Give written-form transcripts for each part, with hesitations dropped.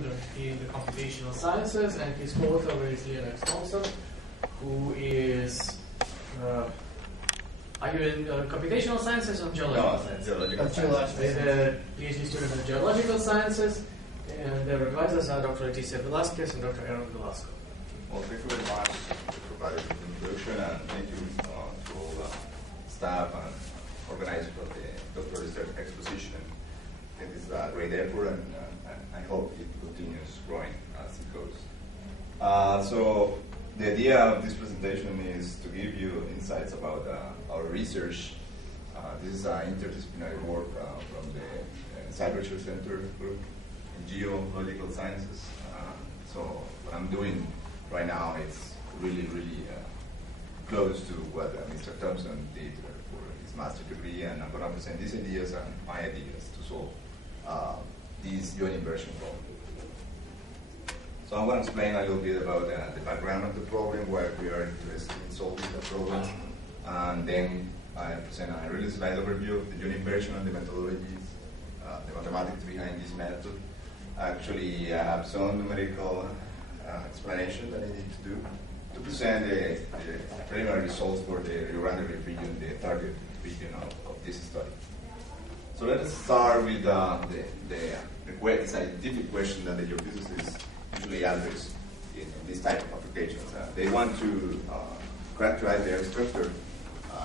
student in the computational sciences, and his co-author is Lennox Thompson, who is are you in computational sciences or geological sciences? Geological sciences. He's a PhD student in geological sciences, and their advisors are Dr. Leticia Velasquez and Dr. Aaron Velasco. Well, thank you very much for providing the introduction, and thank you to all the staff and organizers for the Doctoral Research Exposition. I think this is a great effort, and I hope it continues growing as it goes. So the idea of this presentation is to give you insights about our research. This is an interdisciplinary work from the Cybershare Center group in geological sciences. So what I'm doing right now is really close to what Mr. Thompson did for his master's degree, and I'm going to present these ideas and my ideas to solve this joint inversion problem. So I'm going to explain a little bit about the background of the problem, why we are interested in solving the problem, and then I present a really slide overview of the joint inversion and the methodologies, the mathematics behind this method. Actually, I have some numerical explanation that I need to do to present the preliminary results for the Rio Grande region, the target region of this study. So let's start with the scientific question that the geophysicists usually address in this type of applications. They want to characterize the Earth structure.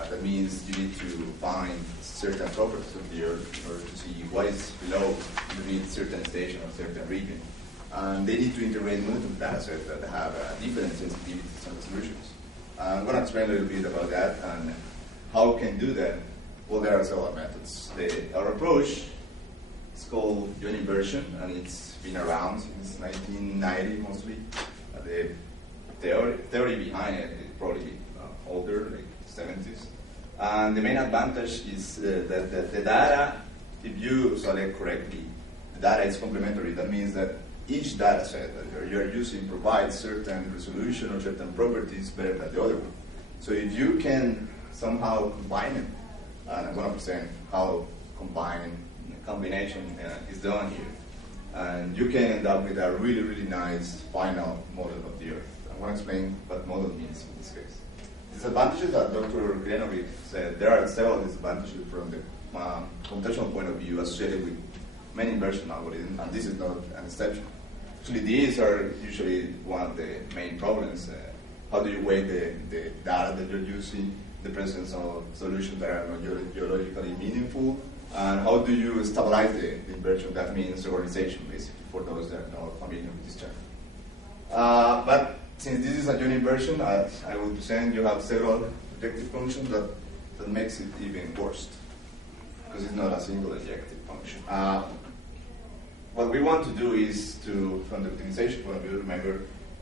That means you need to find certain properties of the Earth in order to see what is below between certain station or certain region. And they need to integrate multiple data sets that have different sensitivities and resolutions. I'm going to explain a little bit about that and how we can do that. Well, there are several methods. Our approach is called joint inversion, and it's been around since 1990 mostly. The theory behind it is probably older, like 70s. And the main advantage is that the data, if you select correctly, the data is complementary. That means that each data set that you're using provides certain resolution or certain properties better than the other one. So if you can somehow combine it, and I'm going to present how combination is done here, and you can end up with a really nice final model of the Earth. I'm going to explain what model means in this case. Disadvantages that Dr. Grenovic said, there are several disadvantages from the computational point of view associated with many inversion algorithms, and this is not an exception. Actually, these are usually one of the main problems. How do you weigh the data that you're using, the presence of solutions that are not geologically meaningful, and how do you stabilize the inversion? That means organization, basically, for those that are not familiar with this term. But since this is a joint inversion, as I will present, you have several objective functions that makes it even worse, because it's not a single objective function. What we want to do is from the optimization point of view, remember,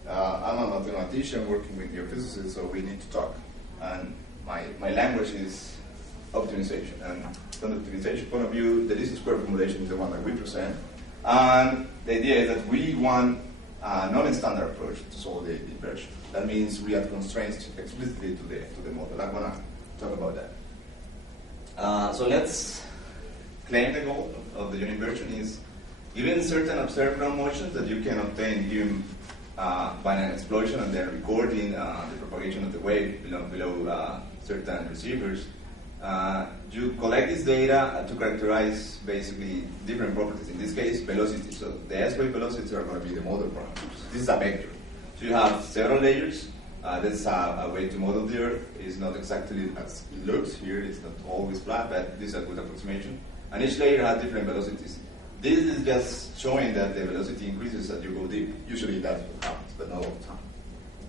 I'm a mathematician working with geophysicists, so we need to talk. And my language is optimization. And from the optimization point of view, the least square formulation is the one that we present. And the idea is that we want a non-standard approach to solve the inversion. That means we add constraints explicitly to the model. I'm going to talk about that. So let's claim the goal of the joint inversion is given certain observed ground motions that you can obtain given by an explosion and then recording the propagation of the wave below certain receivers. You collect this data to characterize basically different properties. In this case, velocity. So the S-wave velocities are going to be the model parameters. This is a vector. So you have several layers. This is a way to model the Earth. It's not exactly as it looks here. It's not always flat, but this is a good approximation. And each layer has different velocities. This is just showing that the velocity increases as you go deep. Usually that's what happens, but not all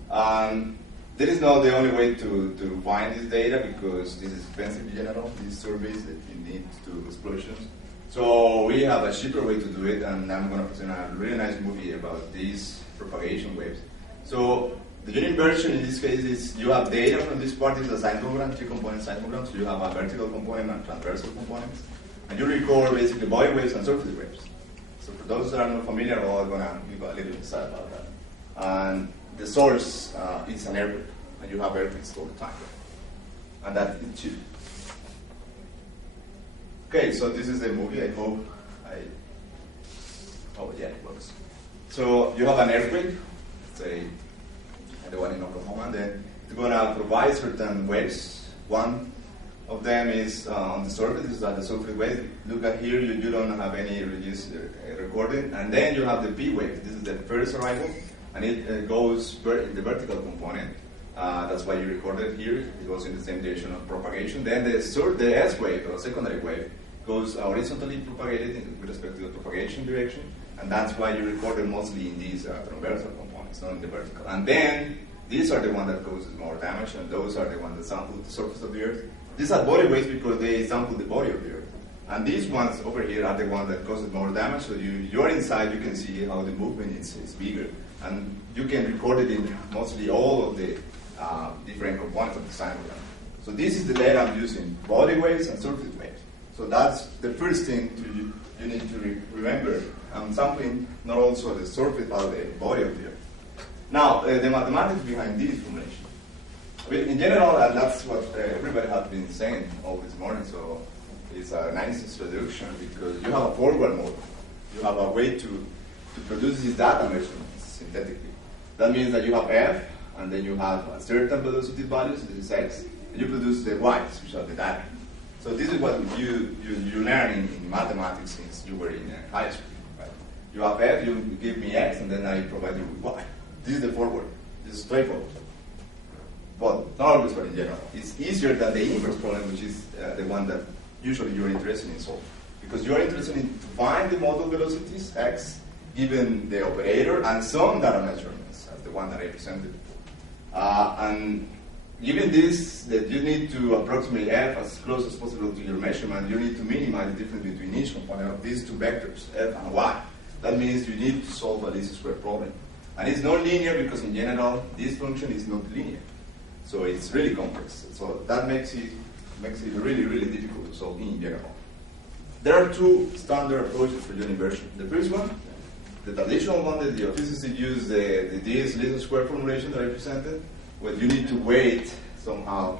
the time. This is not the only way to find this data, because this is expensive in general, these surveys that you need to do explosions. So we have a cheaper way to do it, and I'm going to present a really nice movie about these propagation waves. So the joint inversion in this case is you have data from this part. It's a seismogram, 3-component seismogram. So you have a vertical component and transversal components. And you record basically body waves and surface waves. So for those that are not familiar, I'm going to give a little insight about that. And the source is an airplane, and you have airplanes all the time. And that is cheap. Okay, so this is the movie. Oh yeah, it works. So you have an earthquake, say the one in Oklahoma, and then it's going to provide certain waves. One of them is on the surface, this is the sulfate wave. Look at here, you don't have any recording. And then you have the P wave. This is the first arrival, and it goes in the vertical component. That's why you recorded here. It goes in the same direction of propagation. Then the S wave, or secondary wave, goes horizontally propagated with respect to the propagation direction. And that's why you recorded mostly in these transversal components, not in the vertical. And then these are the ones that causes more damage, and those are the ones that sample the surface of the Earth. These are body waves because they sample the body of the Earth. And these ones over here are the ones that cause more damage. So you're inside, you can see how the movement is bigger. And you can record it in mostly all of the different components of the sinogram. So this is the data I'm using, body waves and surface waves. So that's the first thing you need to remember. I'm sampling not also the surface, but the body of the Earth. Now, the mathematics behind this formulation. In general, and that's what everybody has been saying all this morning, so it's a nice introduction because you have a forward model. You have a way to produce these data measurements synthetically. That means that you have F, and then you have a certain velocity values, this is X, and you produce the Y's, which are the data. So this is what you learn in mathematics since you were in high school. Right? You have F, you give me X, and then I provide you with Y. This is the forward. This is straightforward. But not always, but in general. It's easier than the inverse problem, which is the one that usually you're interested in solving. Because you're interested in to find the model velocities, X, given the operator, and some data measurements, as the one that I presented. And given this, that you need to approximate F as close as possible to your measurement, you need to minimize the difference between each component of these two vectors, F and Y. That means you need to solve a least square problem. And it's not linear because in general, this function is not linear. So it's really complex. So that makes it really, really difficult to solve in general. There are two standard approaches for unit inversion. The first one, the traditional one that the geophysicists use the DS least square formulation that I presented, where you need to weight somehow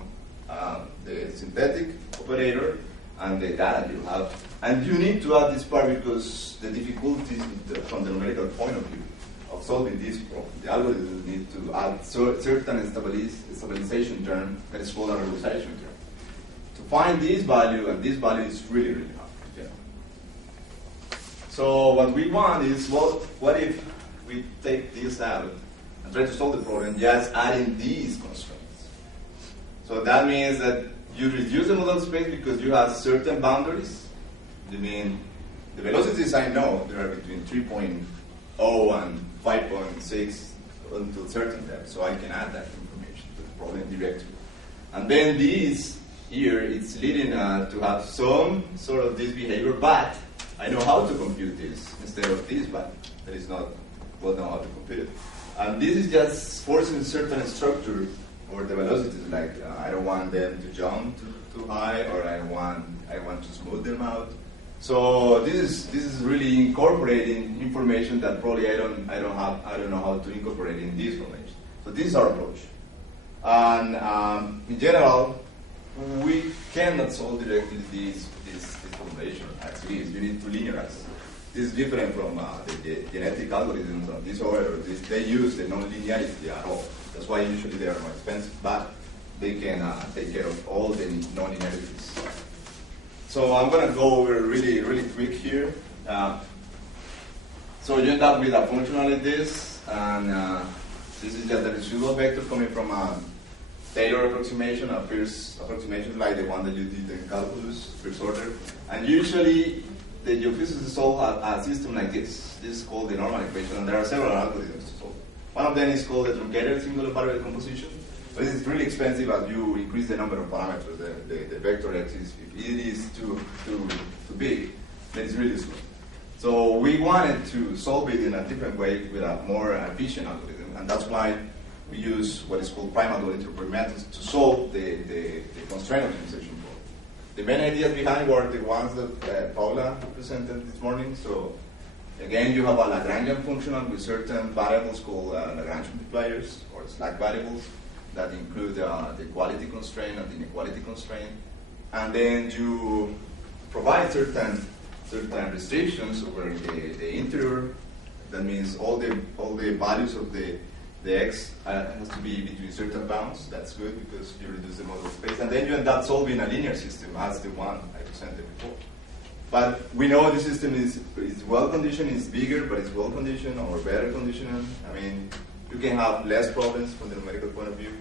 the synthetic operator and the data you have. And you need to add this part because the difficulties from the numerical point of view of solving this problem, the algorithm need to add certain stabilization term that is called a regularization term. To find this value, and this value is really, really hard. Yeah. So what we want is, well, what if we take this out and try to solve the problem just adding these constraints? So that means that you reduce the model space because you have certain boundaries. I mean, the velocities I know, they are between 3.0 and 5.6 until certain depth, so I can add that information to the problem directly. And then this here, it's leading to have some sort of this behavior, but I know how to compute this instead of this value that is not well known how to compute it. And this is just forcing certain structure or the velocities, like I don't want them to jump too high, or I want to smooth them out. So this is really incorporating information that probably I don't know how to incorporate in this formulation. So this is our approach. And in general, we cannot solve directly this formulation as it is. You need to linearize. This is different from the genetic algorithms of this order. They use the non-linearity at all. That's why usually they are more expensive, but they can take care of all the non-linearities. So I'm going to go over really, really quick here. So you end up with a function like this, and this is just a residual vector coming from a Taylor approximation, a first approximation like the one that you did in calculus, first order. And usually the geophysicists solve a system like this. This is called the normal equation, and there are several algorithms to solve. One of them is called the truncated singular variable composition. So this is really expensive as you increase the number of parameters. The vector x is, if it is too big, then it's really slow. So we wanted to solve it in a different way with a more efficient algorithm, and that's why we use what is called prime algorithm methods to solve the constraint optimization problem. The main ideas behind were the ones that Paula presented this morning. So again, you have a Lagrangian functional with certain variables called Lagrange multipliers or slack variables that include the quality constraint and the inequality constraint. And then you provide certain restrictions over the interior That means all the values of the x has to be between certain bounds. That's good because you reduce the model space. And then you end up solving a linear system as the one I presented before. But we know the system is well conditioned, it's bigger, but it's well conditioned or better conditioned. I mean, you can have less problems from the numerical point of view,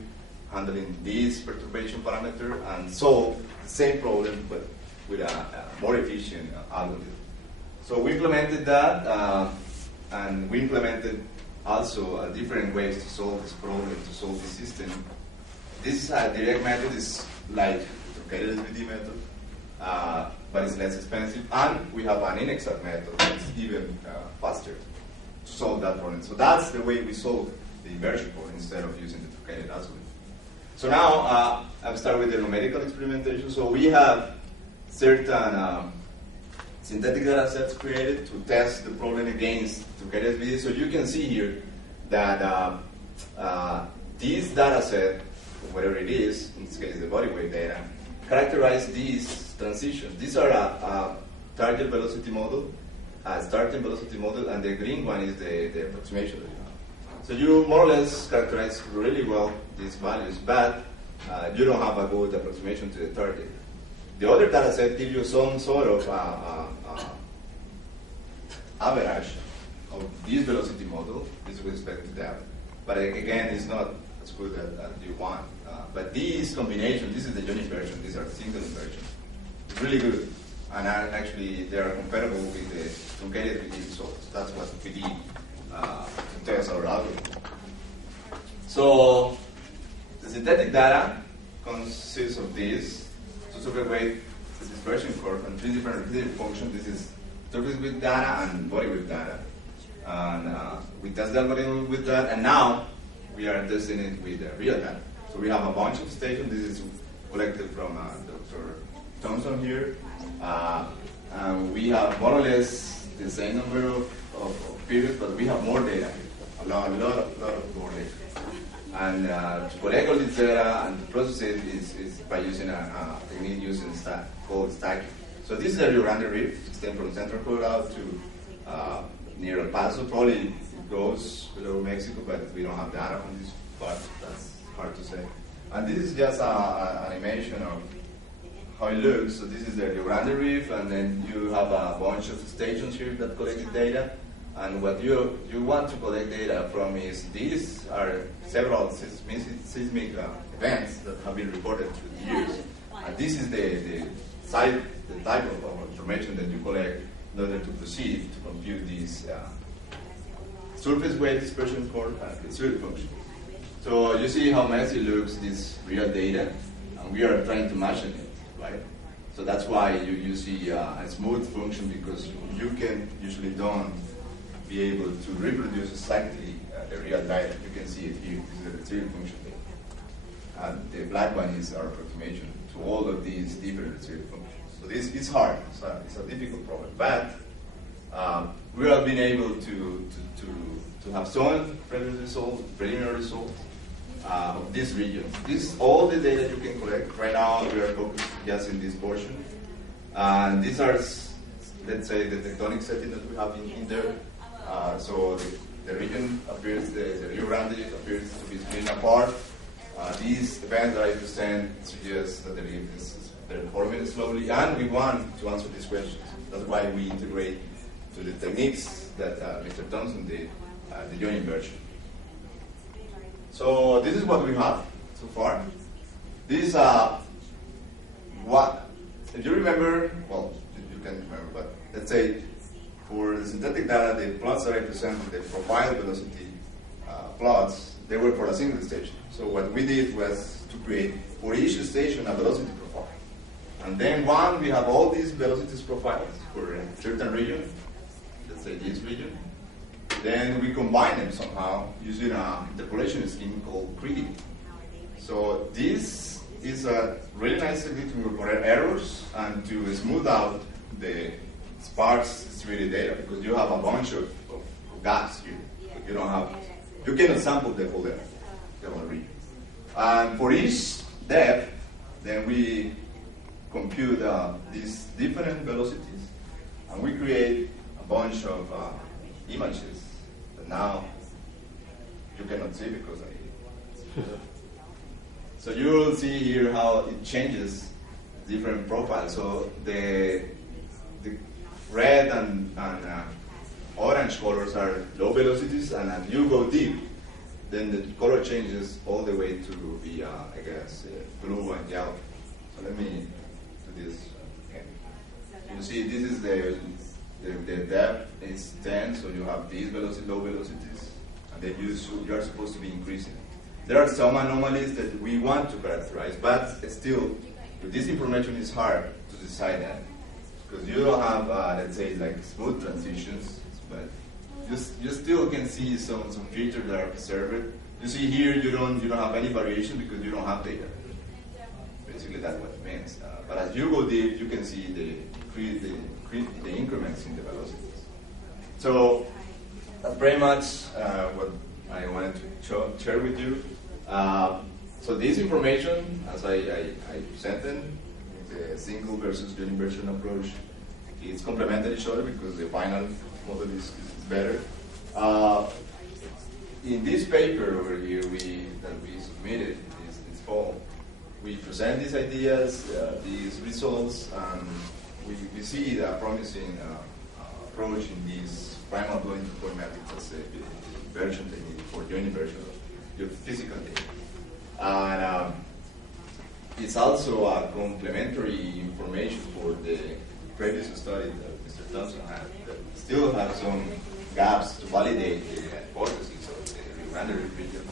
handling this perturbation parameter and solve the same problem, but with a more efficient algorithm. So we implemented that, and we implemented also different ways to solve this problem, to solve this system. This direct method is like the SVD method, but it's less expensive, and we have an inexact method that's even faster to solve that problem. So that's the way we solve the inversion problem instead of using the truncated algorithm. So now I'll start with the numerical experimentation. So we have certain synthetic data sets created to test the problem against truncated SVD. So you can see here that this data set, whatever it is, in this case the body weight data, characterize these transitions. These are a target velocity model, a starting velocity model, and the green one is the approximation that you have. So you more or less characterize really well these values, but you don't have a good approximation to the target. The other data set gives you some sort of average of this velocity model. This with respect to that. But again, it's not as good as you want. But these combinations, this is the unit version, these are single inversions. It's really good. And actually, they are compatible with the truncated SVD results. That's what we did to test our algorithm. So the synthetic data consists of this. So surface weight, the dispersion curve, and three different functions. This is surface weight data and body weight data. And we test the algorithm with that, and now we are testing it with real data. So we have a bunch of stations. This is collected from Dr. Thompson here. And we have more or less the same number of periods, but we have more data, a lot of more data. And to collect all this data and to process it is by using a technique called stacking. So this is a Rio Grande Reef, extending from Central Colorado to near El Paso. Probably it goes below Mexico, but we don't have data on this part. That's hard to say. And this is just an animation of how it looks. So this is the Rio Grande Reef, and then you have a bunch of stations here that collect data. And what you want to collect data from is these are several seismic events that have been reported through the years. And this is the type of information that you collect in order to proceed to compute these surface weight dispersion curve and the Zurich function. So you see how messy looks this real data, and we are trying to machine it, right? So that's why you see a smooth function, because you can usually don't be able to reproduce exactly the real data. You can see it here. This is the Zurich function data. And the black one is our approximation to all of these different Zurich functions. So this is hard. It's a difficult problem. But we have been able to have some preliminary results of this region. This all the data you can collect. Right now we are focused just in this portion. And these are, let's say, the tectonic setting that we have in there. So the region appears, the Rio Grande appears to be split apart. These events that I present suggest that the reef is forming slowly, and we want to answer these questions. That's why we integrate to the techniques that Mr. Thompson did, the joint inversion. So this is what we have so far. This is what, if you remember, well, you can remember, but let's say for the synthetic data, the plots that I presented, the profile velocity plots, they were for a single station. So what we did was to create for each station a velocity profile. And then we have all these velocities profiles for a certain region, let's say this region. Then we combine them somehow using an interpolation scheme called greedy. So this is a really nice technique to correct errors and to smooth out the sparse distributed data, because you have a bunch of gaps here. You don't have, you cannot sample the whole depth, the whole region. And for each depth, then we compute these different velocities, and we create a bunch of images But now, you cannot see because so you will see here how it changes different profiles. So the red and orange colors are low velocities, and as you go deep, then the color changes all the way to be, I guess, blue and yellow. So let me do this again. You see, this is the depth is 10, so you have these low velocities, and then you are supposed to be increasing. There are some anomalies that we want to characterize, but still, with this information, it's hard to decide that. Because you don't have, let's say, like smooth transitions, but you still can see some features that are preserved. You see here, you don't have any variation because you don't have data. Basically, that's what it means. But as you go deep, you can see the increments in the velocities. So that's very much what I wanted to share with you. So this information, as I presented, the single versus universion approach, it's complementary each other because the final model is better. In this paper over here that we submitted this fall, we present these ideas, these results, and we see a promising approach in this primal blowing informatics as a version technique for universion of your physical data. And it's also a complementary information for the previous study that Mr. Thompson had that still have some gaps to validate the hypothesis of the random region.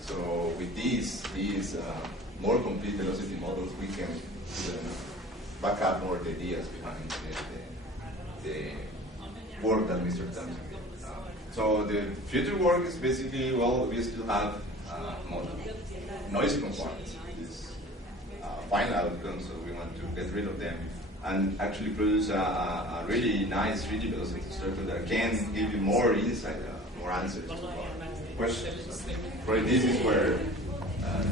So with these more complete velocity models, we can back up more the ideas behind the work that Mr. Thompson did. So the future work is basically, well, we still have noisy components. This final outcome, so we want to get rid of them and actually produce a really nice 3D velocity structure that can give you more insight, more answers to our questions. So this is where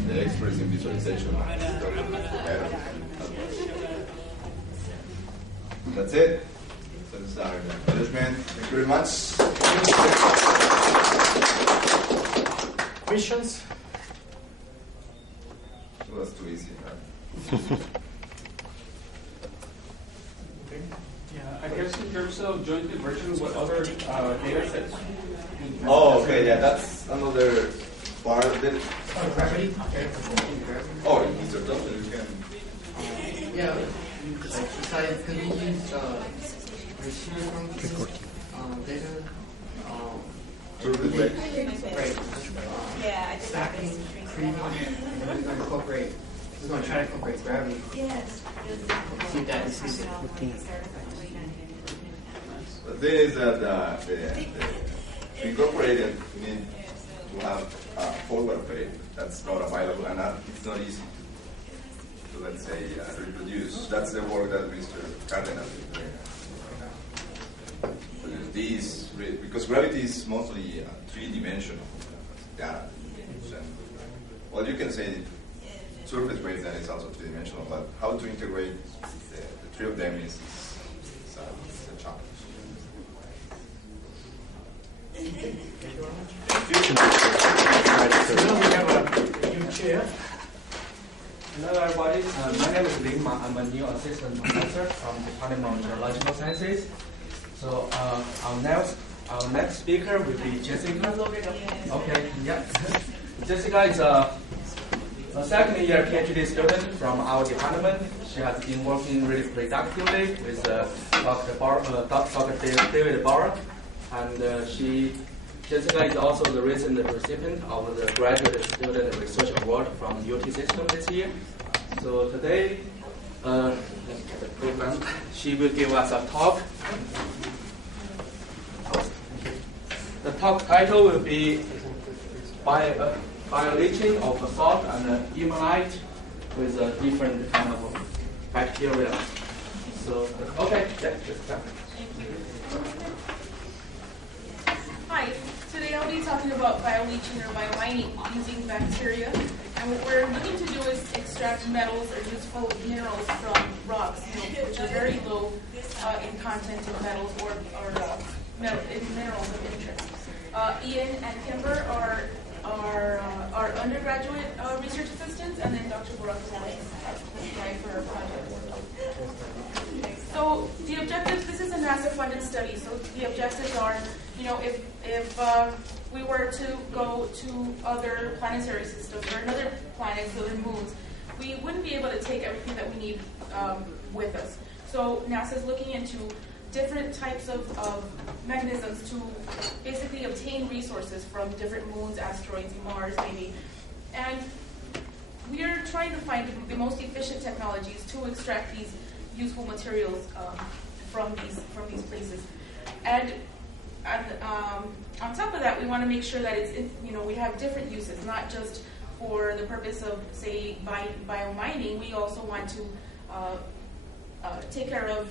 the experts in visualization are better. That's it. That's our acknowledgement. Thank you very much. Questions? It was too easy. Yeah, I guess in terms of joint conversion, what other data sets? Oh, okay, yeah, that's another part of it. Gravity? Oh, Mr. Thompson, you can. Yeah, besides, could we use receiver from data? Right. Stacking, creaming, and we're going to incorporate. We're going to try to incorporate gravity. Yes. See if that is easy. The thing is that to incorporate it, we need to have a forward plate that's not available, and it's not easy to let's say, reproduce. That's the work that Mr. Cardinal is doing. These, because gravity is mostly three-dimensional data. Well, you can say surface wave that is also three-dimensional, but how to integrate the three of them is a challenge. Now we have a new chair. Hello everybody, my name is Lin Ma. I'm a new assistant professor from the Department of Geological Sciences. So our next speaker will be Jessica. Okay, yeah. Jessica is a second year PhD student from our department. She has been working really productively with Dr. David Bauer, and Jessica is also the recent recipient of the Graduate Student Research Award from UT System this year. So today, let's get the program. She will give us a talk. The talk title will be Bioleaching of salt and ilmenite with a different kind of bacteria. So, okay, yeah, Jessica. Hi, today I'll be talking about bioleaching or biomining using bacteria. And what we're looking to do is extract metals or useful minerals from rocks, which are very low in content of metals or minerals of interest. Ian and Kimber are our undergraduate research assistants, and then Dr. Barak is applying for a project. So the objectives, this is a NASA-funded study, so the objectives are, if we were to go to other planetary systems or another planets, other moons, we wouldn't be able to take everything that we need with us. So NASA's looking into different types of mechanisms to basically obtain resources from different moons, asteroids, Mars maybe. And we are trying to find the most efficient technologies to extract these useful materials from these places. And on top of that, we want to make sure that we have different uses, not just for the purpose of, say, biomining. We also want to take care of,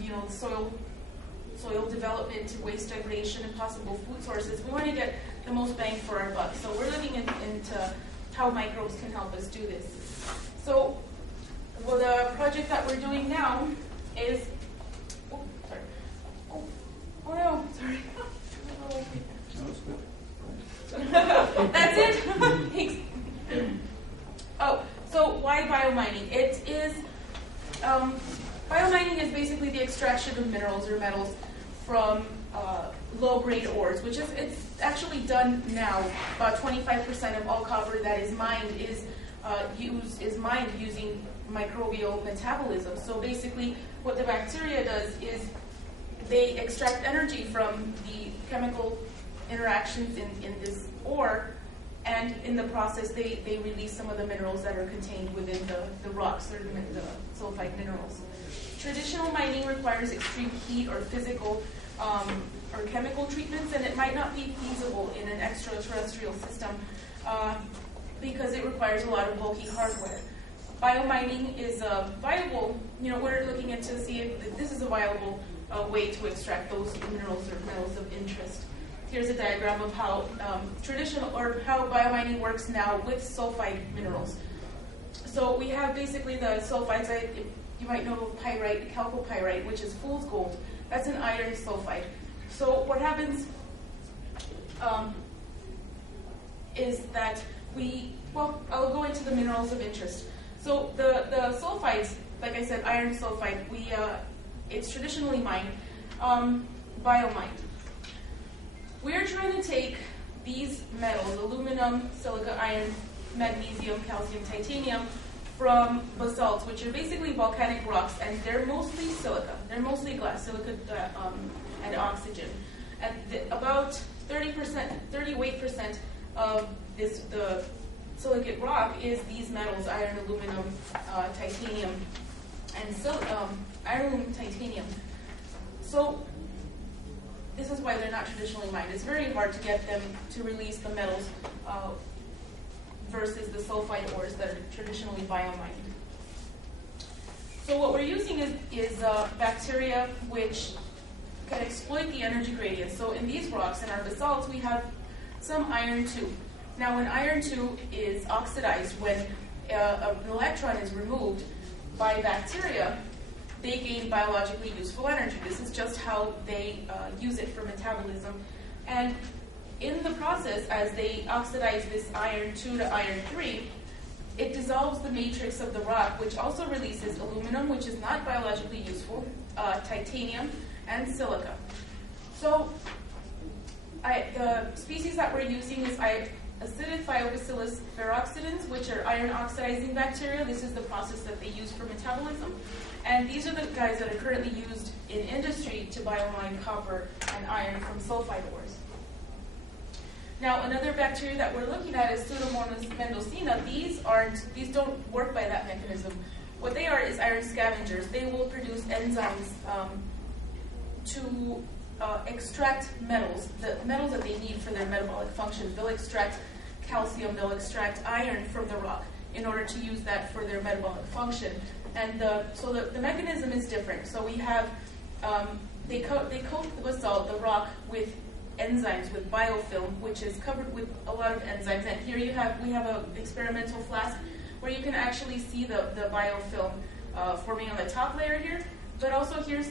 soil development, waste degradation, and possible food sources. We want to get the most bang for our buck. So we're looking into how microbes can help us do this. So, the project that we're doing now is, That's it? Thanks. So why biomining? It is, biomining is basically the extraction of minerals or metals from low-grade ores, which it's actually done now. About 25% of all copper that is mined is mined using microbial metabolism. So basically, what the bacteria does is they extract energy from the chemical interactions in this ore, and in the process, they release some of the minerals that are contained within the rocks, or the sulfide minerals. Traditional mining requires extreme heat or physical or chemical treatments, and it might not be feasible in an extraterrestrial system because it requires a lot of bulky hardware. Biomining is viable. We're looking into see if this is a viable way to extract those minerals or metals of interest. Here's a diagram of how how biomining works now with sulfide minerals. So we have basically the sulfides. You might know pyrite, chalcopyrite, which is fool's gold. That's an iron sulfide. So what happens is that I'll go into the minerals of interest. So the sulfides, like I said, iron sulfide, it's traditionally mined, biomined. We're trying to take these metals, aluminum, silica, iron, magnesium, calcium, titanium, from basalts, which are basically volcanic rocks, and they're mostly silica. They're mostly glass, silica and oxygen. And about 38% of the silicate rock is these metals, iron, aluminum, titanium, and iron, aluminum, titanium. So this is why they're not traditionally mined. It's very hard to get them to release the metals versus the sulfide ores that are traditionally biomined. So what we're using is bacteria which can exploit the energy gradient. So in these rocks, in our basalts, we have some iron 2. Now when iron 2 is oxidized, when an electron is removed by bacteria, they gain biologically useful energy. This is just how they use it for metabolism. And in the process, as they oxidize this iron 2 to iron 3, it dissolves the matrix of the rock, which also releases aluminum, which is not biologically useful, titanium, and silica. So the species that we're using is Acidithiobacillus ferroxidans, which are iron oxidizing bacteria. This is the process that they use for metabolism. And these are the guys that are currently used in industry to biomine copper and iron from sulfide ores. Now, another bacteria that we're looking at is Pseudomonas mendocina. These don't work by that mechanism. What they are is iron scavengers. They will produce enzymes to extract metals, the metals that they need for their metabolic functions. They'll extract calcium, they'll extract iron from the rock in order to use that for their metabolic function. And so the mechanism is different. So we have, they coat the basalt, the rock, with enzymes, with biofilm, which is covered with a lot of enzymes. And here we have an experimental flask where you can actually see the biofilm forming on the top layer here. But also here's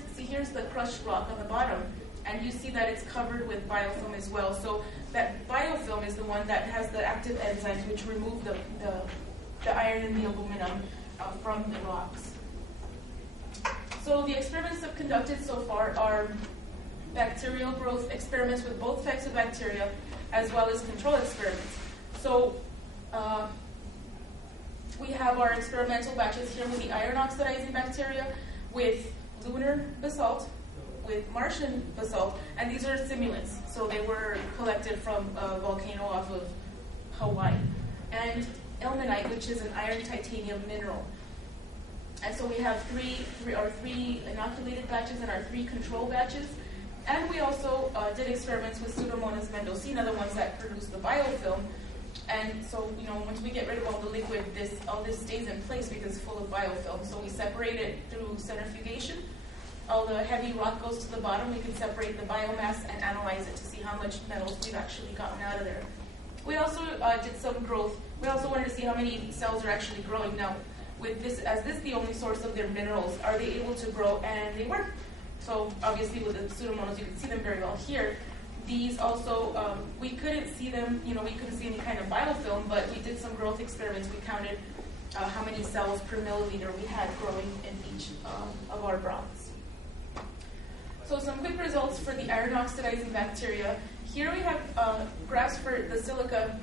the crushed rock on the bottom, and you see that it's covered with biofilm as well. So that biofilm is the one that has the active enzymes which remove the iron and the aluminum from the rocks. So the experiments I've conducted so far are bacterial growth experiments with both types of bacteria, as well as control experiments. So we have our experimental batches here with the iron oxidizing bacteria, with lunar basalt, with Martian basalt, and these are simulants. So they were collected from a volcano off of Hawaii. And ilmenite, which is an iron titanium mineral. And so we have three inoculated batches and our 3 control batches. And we also did experiments with Pseudomonas mendocina, the ones that produce the biofilm. And so, once we get rid of all the liquid, all this stays in place because it's full of biofilm. So we separate it through centrifugation. All the heavy rock goes to the bottom. We can separate the biomass and analyze it to see how much metals we've actually gotten out of there. We also did some growth. We also wanted to see how many cells are actually growing. Now, with this, as this is the only source of their minerals, are they able to grow? And they were. So obviously with the Pseudomonas, you can see them very well here. These also, we couldn't see them, we couldn't see any kind of biofilm, but we did some growth experiments. We counted how many cells per milliliter we had growing in each of our broths. So some quick results for the iron oxidizing bacteria. Here we have graphs for the silica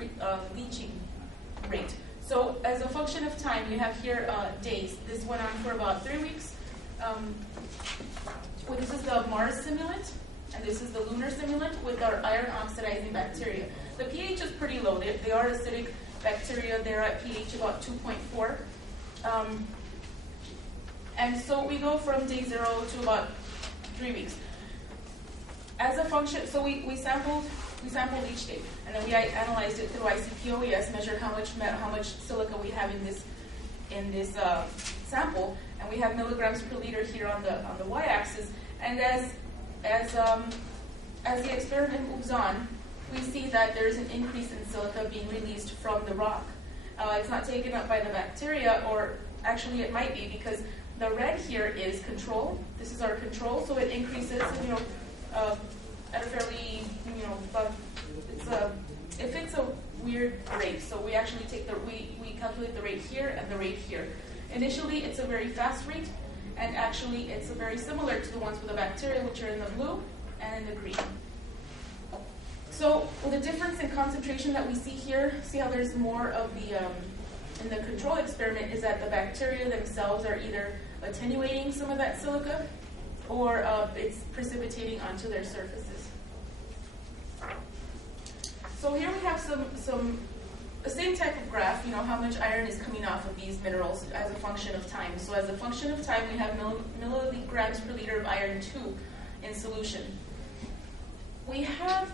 leaching rate. So as a function of time, you have here days. This went on for about 3 weeks. This is the Mars simulant, and this is the lunar simulant with our iron oxidizing bacteria. The pH is pretty low. They are acidic bacteria. They're at pH about 2.4. And so we go from day 0 to about 3 weeks. As a function, so we sampled each day, and then we analyzed it through ICP-OES, measured how much silica we have in this sample, and we have milligrams per liter here on the y-axis. And as the experiment moves on, we see that there is an increase in silica being released from the rock. It's not taken up by the bacteria, or actually it might be, because the red here is control. This is our control, so it increases, at a fairly, it's a weird rate. So we actually we calculate the rate here and the rate here. Initially, it's a very fast rate, and actually it's very similar to the ones with the bacteria, which are in the blue and in the green. So the difference in concentration that we see here, see how there's more of in the control experiment, is that the bacteria themselves are either attenuating some of that silica, or it's precipitating onto their surfaces. So here we have the same type of graph, how much iron is coming off of these minerals as a function of time. So as a function of time, we have milligrams per liter of iron 2 in solution. We have,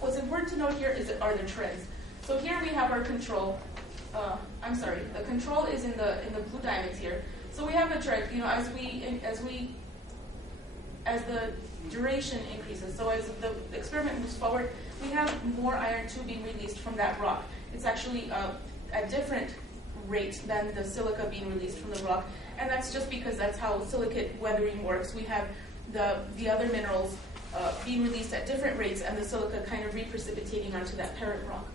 what's important to note here are the trends. So here we have our control. The control is in the blue diamonds here. So we have a trend, as the duration increases. So as the experiment moves forward, we have more iron 2 being released from that rock. It's actually a different rate than the silica being released from the rock, and that's just because that's how silicate weathering works. We have the other minerals being released at different rates, and the silica kind of reprecipitating onto that parent rock.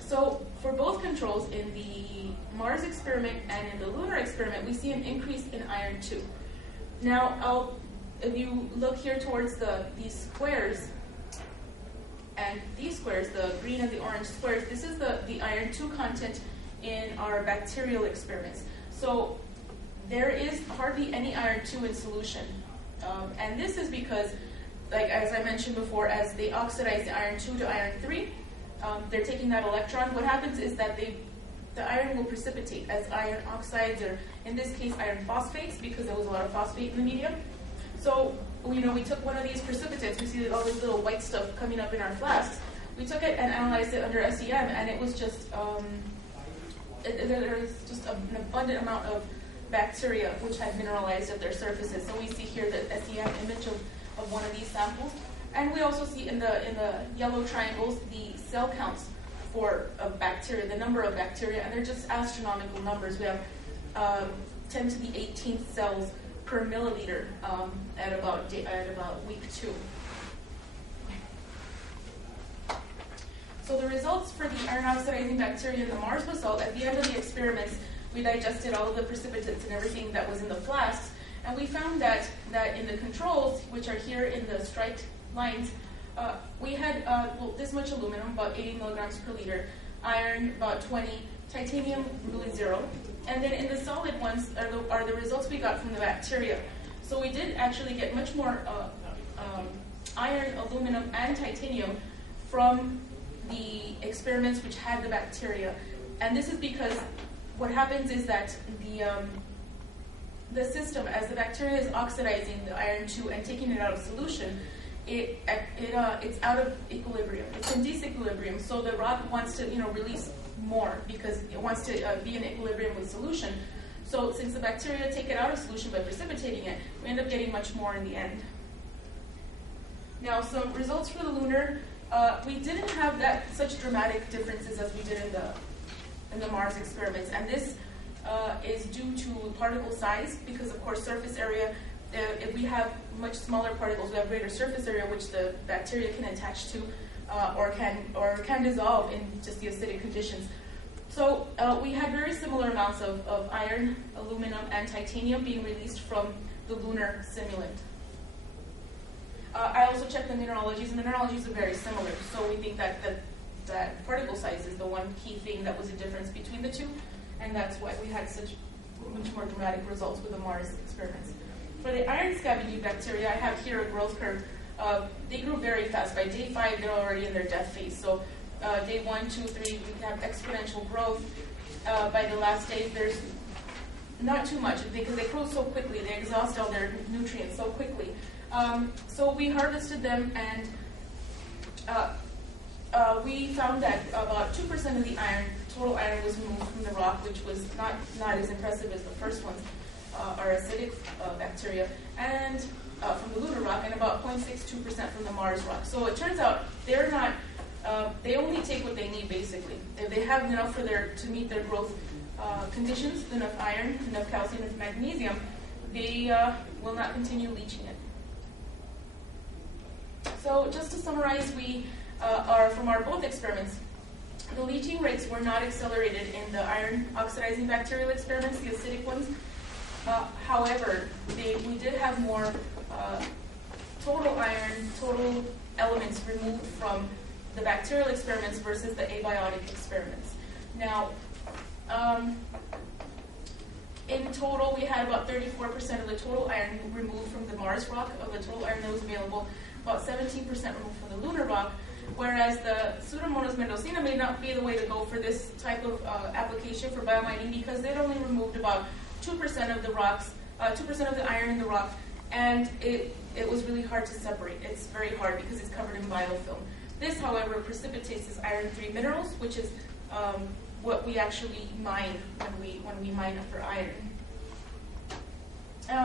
So for both controls, in the Mars experiment and in the lunar experiment, we see an increase in iron 2. Now, if you look here towards these squares, and these squares, the green and the orange squares, this is the iron 2 content in our bacterial experiments. So there is hardly any iron 2 in solution. And this is because, as I mentioned before, as they oxidize the iron 2 to iron 3, they're taking that electron. What happens is that the iron will precipitate as iron oxides, or in this case iron phosphates, because there was a lot of phosphate in the medium. So, we took one of these precipitates. We see all this little white stuff coming up in our flasks. We took it and analyzed it under SEM, and it was just, there was just an abundant amount of bacteria which had mineralized at their surfaces. So we see here the SEM image of one of these samples. And we also see in the yellow triangles the cell counts for bacteria, the number of bacteria, and they're just astronomical numbers. We have 10 to the 18th cells per milliliter at about week 2. So the results for the iron oxidizing bacteria in the Mars basalt, at the end of the experiments, we digested all of the precipitates and everything that was in the flasks, and we found that in the controls, which are here in the striped lines, we had this much aluminum, about 80 milligrams per liter, iron about 20, titanium really 0, and then in the solid ones are the results we got from the bacteria. So we did actually get much more iron, aluminum, and titanium from the experiments which had the bacteria. And this is because what happens is that the system, as the bacteria is oxidizing the iron 2 and taking it out of solution, it's out of equilibrium. It's in disequilibrium. So the rock wants to release more because it wants to be in equilibrium with solution. So since the bacteria take it out of solution by precipitating it, we end up getting much more in the end. Now, some results for the lunar. We didn't have such dramatic differences as we did in the Mars experiments, and this is due to particle size, because of course surface area, if we have much smaller particles, we have greater surface area which the bacteria can attach to or can dissolve in just the acidic conditions. So we had very similar amounts of iron, aluminum, and titanium being released from the lunar simulant. I also checked the mineralogies, and the mineralogies are very similar. So we think that particle size is the one key thing that was a difference between the two, and that's why we had such much more dramatic results with the Mars experiments. For the iron scavenging bacteria, I have here a growth curve. They grew very fast. By day 5, they're already in their death phase. So day 1, 2, 3, we have exponential growth. By the last day, there's not too much because they grow so quickly. They exhaust all their nutrients so quickly. So we harvested them, and we found that about 2% of the total iron was removed from the rock, which was not as impressive as the first ones, our acidic bacteria, and from the lunar rock, and about 0.62% from the Mars rock. So it turns out they're not, they only take what they need, basically. If they have enough to meet their growth conditions, enough iron, enough calcium, enough magnesium, they will not continue leaching it. So just to summarize, we are from our both experiments, the leaching rates were not accelerated in the iron oxidizing bacterial experiments, the acidic ones. However, we did have more total iron, total elements removed from the bacterial experiments versus the abiotic experiments. Now, in total, we had about 34% of the total iron removed from the Mars rock, of the total iron that was available, about 17% removed from the lunar rock, whereas the Pseudomonas mendocina may not be the way to go for this type of application for biomining, because they'd only removed about 2% of the rocks, 2% of the iron in the rock, and it was really hard to separate. It's very hard because it's covered in biofilm. This, however, precipitates as iron 3 minerals, which is what we actually mine when we mine for iron.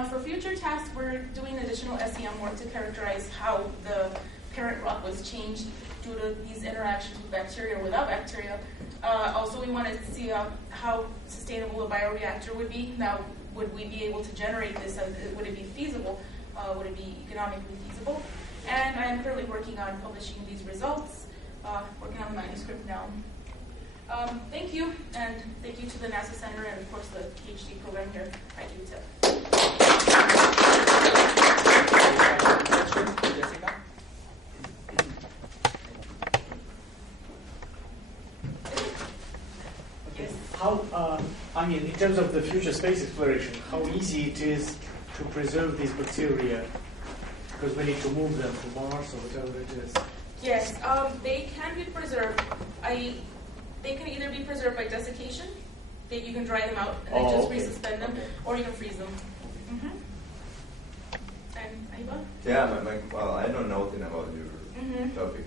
For future tasks, we're doing additional SEM work to characterize how the parent rock was changed due to these interactions with bacteria or without bacteria. Also, we wanted to see how sustainable a bioreactor would be. Now, would we be able to generate this? Would it be feasible? Would it be economically feasible? And I am currently working on publishing these results, working on the manuscript now. Thank you, and thank you to the NASA Center and, of course, the PhD program here at UTEP. Jessica? Yes. How, in terms of the future space exploration, how easy it is to preserve these bacteria? Because we need to move them to Mars or whatever it is. Yes, they can be preserved. They can either be preserved by desiccation, that you can dry them out and then just resuspend them, or you can freeze them. Mm-hmm. And Anibal? Yeah, well, I know nothing about your topic.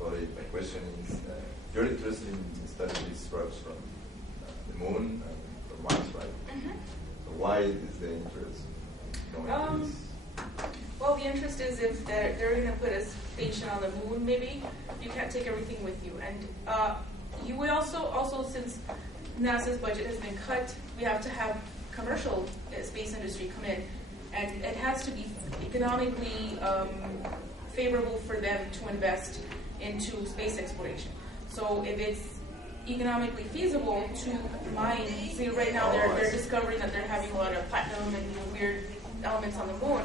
Sorry, my question is, you're interested in studying these rocks from the moon and from Mars, right? Mm-hmm. So why is the interest in knowing this? Well, the interest is if they're going to put a station on the moon, maybe, you can't take everything with you. And you would also, since NASA's budget has been cut, we have to have commercial space industry come in. And it has to be economically favorable for them to invest into space exploration. So if it's economically feasible to mine, see right now they're discovering that they're having a lot of platinum and weird elements on the moon.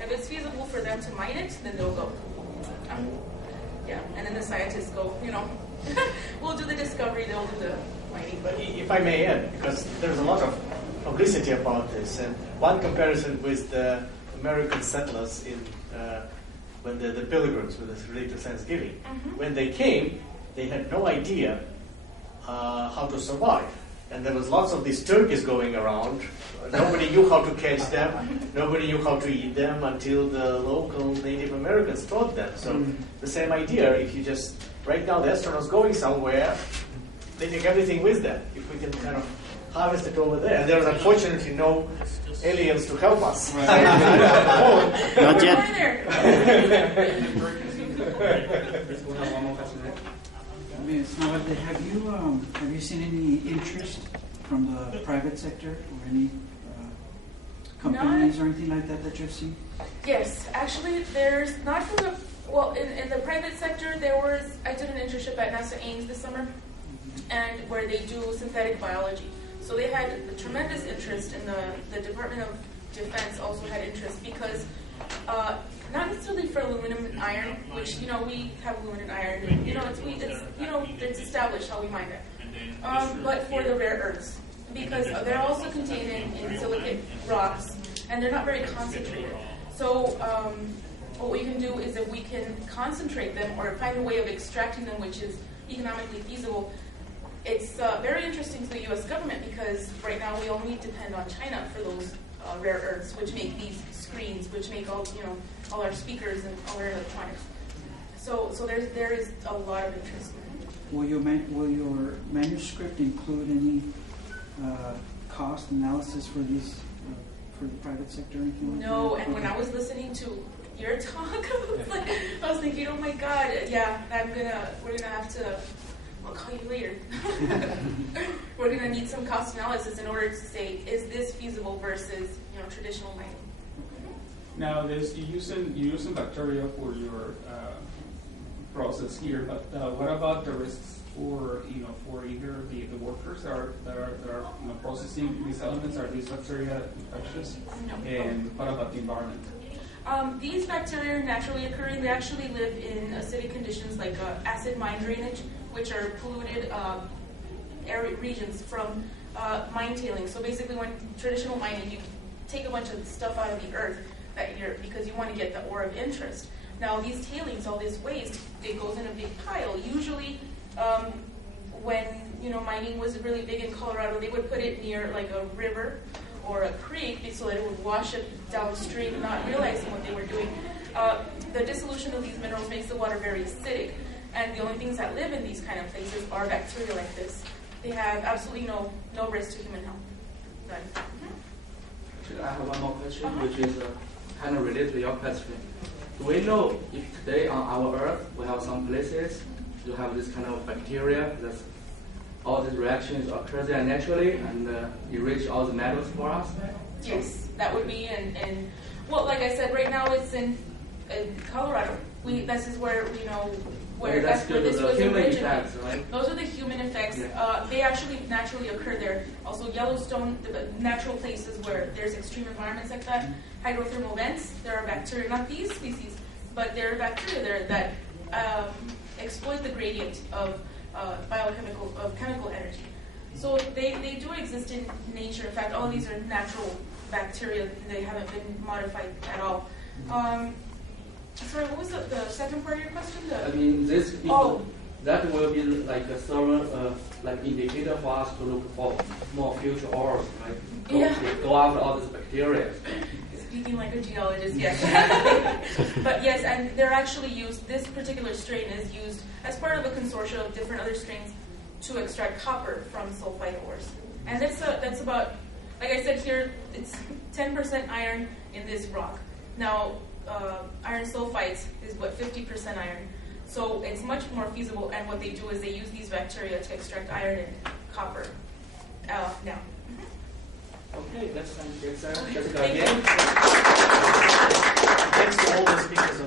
If it's feasible for them to mine it, then they'll go. Yeah, and then the scientists go, we'll do the discovery, they'll do the mining. But if I may add, because there's a lot of publicity about this, and one comparison with the American settlers in when the pilgrims with this related to Thanksgiving, when they came, they had no idea how to survive. And there was lots of these turkeys going around. Nobody knew how to catch them. Nobody knew how to eat them until the local Native Americans taught them. So the same idea, if you just, right now the astronauts going somewhere, they take everything with them. If we can kind of harvest it over there. And there's unfortunately no aliens to help us. Not yet. We'll have one more question there. Have you seen any interest from the private sector or any companies or anything like that you've seen? Yes, actually, there's not from the in the private sector. I did an internship at NASA Ames this summer, and where they do synthetic biology. So they had a tremendous interest, and the Department of Defense also had interest because. Not necessarily for aluminum and iron, which we have aluminum and iron. It's established how we mine it. But for the rare earths, because they're also contained in silicate rocks, and they're not very concentrated. So what we can do is if we can concentrate them or find a way of extracting them, which is economically feasible. It's very interesting to the U.S. government because right now we only depend on China for those rare earths, which make these screens, which make all our speakers and all our electronics. So there is a lot of interest. Will your manuscript include any cost analysis for these for the private sector or anything like that? No, and when I was listening to your talk, I was thinking, oh my God, yeah, we're gonna have to. I'll call you later. We're gonna need some cost analysis in order to say, is this feasible versus traditional mining? Now, you're using bacteria for your process here, but what about the risks for either the workers that are processing these elements? Are these bacteria infectious? No. And what about the environment? These bacteria are naturally occurring. They actually live in acidic conditions like acid mine drainage, which are polluted area regions from mine tailings. So basically, when traditional mining, you take a bunch of stuff out of the earth because you want to get the ore of interest. Now, these tailings, all this waste, it goes in a big pile. Usually, when mining was really big in Colorado, they would put it near like a river or a creek so that it would wash it downstream, not realizing what they were doing. The dissolution of these minerals makes the water very acidic, and the only things that live in these kind of places are bacteria like this. They have absolutely no risk to human health. None. Actually, I have one more question, which is kind of related to your question. Do we know if today on our Earth we have some places to have this kind of bacteria that all these reactions occur there naturally and enrich all the metals for us? Yes, that would be well, like I said, right now it's in Colorado. This is where where that's where this was human originated. effects, right? Those are the human effects. Yeah. They actually naturally occur there. Also, Yellowstone, the natural places where there's extreme environments like that. Hydrothermal vents. There are bacteria, not these species, but there are bacteria there that exploit the gradient of chemical energy. So they do exist in nature. In fact, all these are natural bacteria. They haven't been modified at all. Sorry, what was the second part of your question? That will be like a server, like indicator for us to look for more future ores, right? Go after all this bacteria. Speaking like a geologist, yes. But yes, and they're actually used, this particular strain is used as part of a consortium of different other strains to extract copper from sulfide ores. And that's about, like I said here, it's 10% iron in this rock. Now, iron sulfides is 50% iron. So it's much more feasible, and what they do is they use these bacteria to extract iron and copper now. Okay, let's thank Jessica Thank you. again. Thanks to all the speakers.